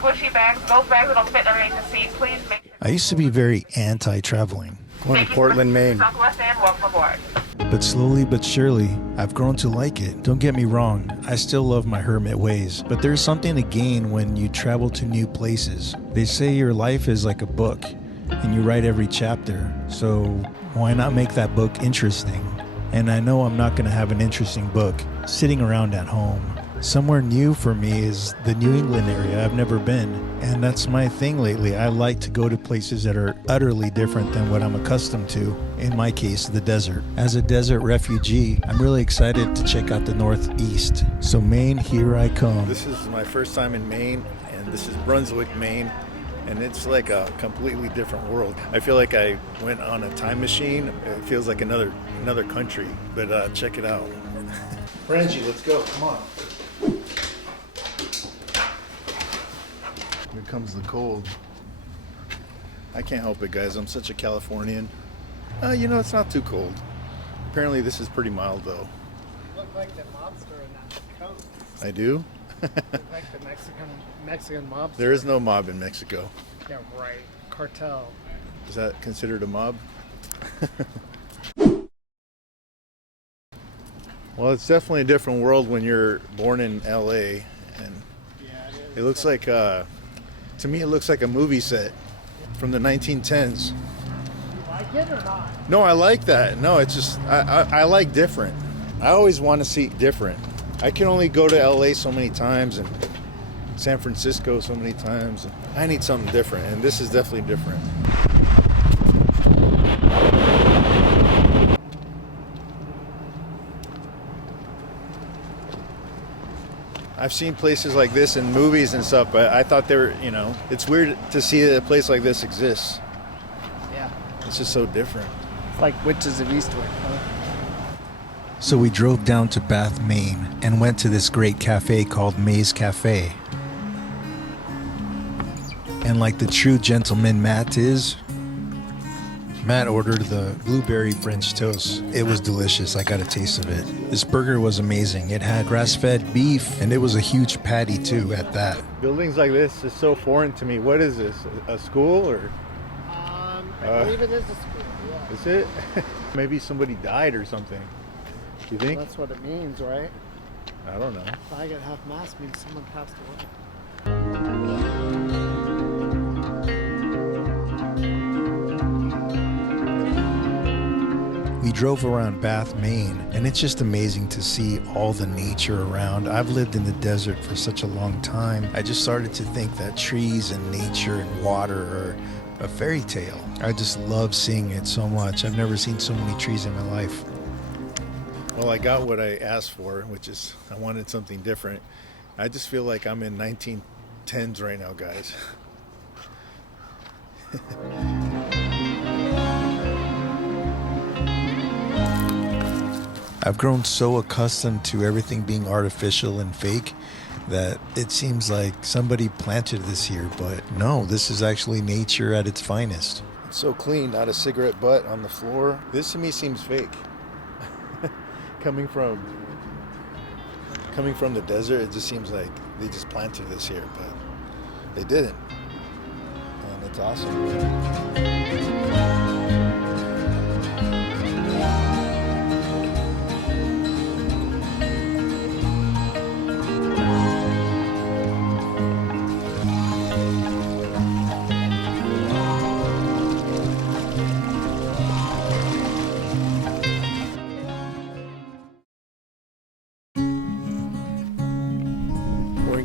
squishy bags. Those bags that'll fit underneath the seat. Please make sure. I used to be very anti-traveling, Going to Portland, Maine. Southwest and welcome aboard. but slowly but surely, I've grown to like it. Don't get me wrong, I still love my hermit ways, but there's something to gain when you travel to new places. They say your life is like a book, and you write every chapter, so why not make that book interesting? And I know I'm not going to have an interesting book sitting around at home. Somewhere new for me is the New England area. I've never been, and that's my thing lately. I like to go to places that are utterly different than what I'm accustomed to, in my case, the desert. As a desert refugee, I'm really excited to check out the Northeast. So Maine, here I come. This is my first time in Maine, and this is Brunswick, Maine, and it's like a completely different world. I feel like I went on a time machine. It feels like another country, but check it out. Frangie, let's go, come on. Here comes the cold. I can't help it, guys. I'm such a Californian. You know, it's not too cold. Apparently this is pretty mild, though. You look like the mobster in that coat. I do? You look like the Mexican mobster. There is no mob in Mexico. Yeah, right. Cartel. Is that considered a mob? Well, it's definitely a different world when you're born in LA, and Yeah, it is. it looks like, to me, it looks like a movie set from the 1910s. You like it or not? No, I like that. No, it's just, I like different. I always want to see different. I can only go to LA so many times and San Francisco so many times. I need something different, and this is definitely different. I've seen places like this in movies and stuff, but I thought they were, you know, it's weird to see that a place like this exists. Yeah. It's just so different. It's like Witches of Eastwick, huh? So we drove down to Bath, Maine, and went to this great cafe called May's Cafe. And like the true gentleman Matt is, Matt ordered the blueberry French toast. It was delicious. I got a taste of it. This burger was amazing. It had grass-fed beef, and it was a huge patty too at that. Buildings like this is so foreign to me. What is this? A school or I believe it is a school, yeah. is it? Maybe somebody died or something. You think? That's what it means, right? I don't know. Flag at half-mast means someone passed away. We drove around Bath, Maine, and it's just amazing to see all the nature around. I've lived in the desert for such a long time. I just started to think that trees and nature and water are a fairy tale. I just love seeing it so much. I've never seen so many trees in my life. Well, I got what I asked for, which is I wanted something different. I just feel like I'm in 1910s right now, guys. I've grown so accustomed to everything being artificial and fake that it seems like somebody planted this here, but no, this is actually nature at its finest. It's so clean, not a cigarette butt on the floor. This to me seems fake. Coming from the desert, it just seems like they just planted this here, but they didn't. And it's awesome.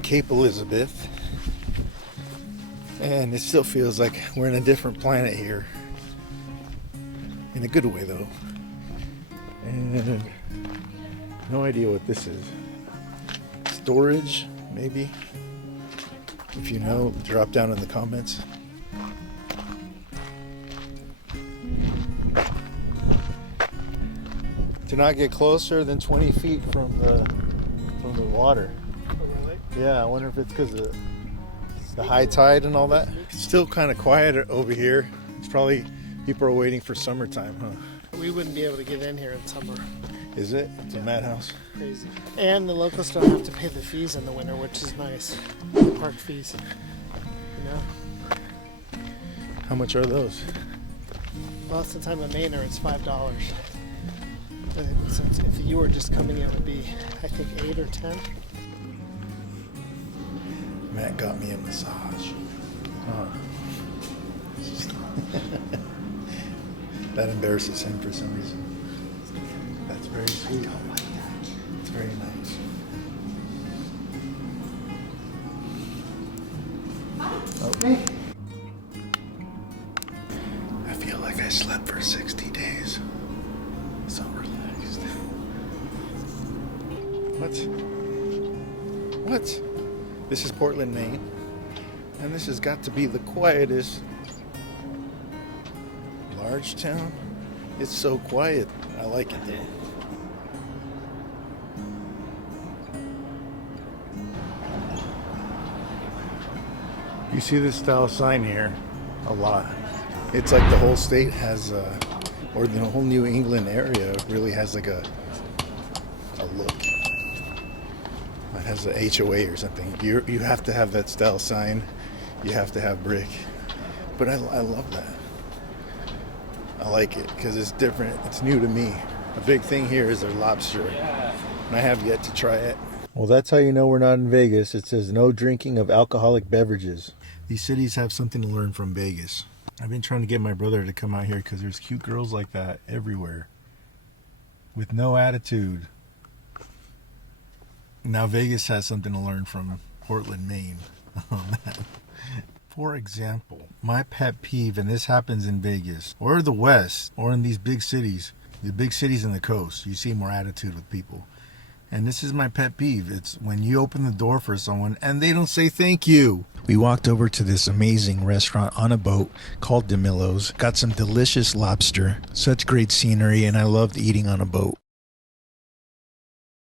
Cape Elizabeth, and it still feels like we're in a different planet here, in a good way though, and no idea what this is. Storage, maybe? If you know, drop down in the comments. Do not get closer than 20 feet from the water. Yeah, I wonder if it's because of the high tide and all that. It's still kind of quiet over here. It's probably people are waiting for summertime, huh? We wouldn't be able to get in here in summer. Is it? It's a madhouse. Crazy. And the locals don't have to pay the fees in the winter, which is nice. The park fees. You know? How much are those? Most of the time in Maine, it's $5. So if you were just coming, it would be, I think, 8 or 10. Matt got me a massage. Oh. That embarrasses him for some reason. That's very sweet. It's very nice. Okay. I feel like I slept for 60 days. So relaxed. What? This is Portland, Maine. And this has got to be the quietest large town. It's so quiet. I like it though. You see this style sign here a lot. It's like the whole state has, or the whole New England area really has like a look. It has a HOA or something. You have to have that style sign. You have to have brick. But I love that. I like it because it's different. It's new to me. A big thing here is their lobster. And I have yet to try it. Well, that's how you know we're not in Vegas. It says no drinking of alcoholic beverages. These cities have something to learn from Vegas. I've been trying to get my brother to come out here because there's cute girls like that everywhere. With no attitude. Now Vegas has something to learn from Portland, Maine. For example, my pet peeve, and this happens in Vegas, or the West, or in these big cities, the big cities in the coast, you see more attitude with people. And this is my pet peeve. It's when you open the door for someone and they don't say thank you. We walked over to this amazing restaurant on a boat called DeMillo's. Got some delicious lobster. Such great scenery, and I loved eating on a boat.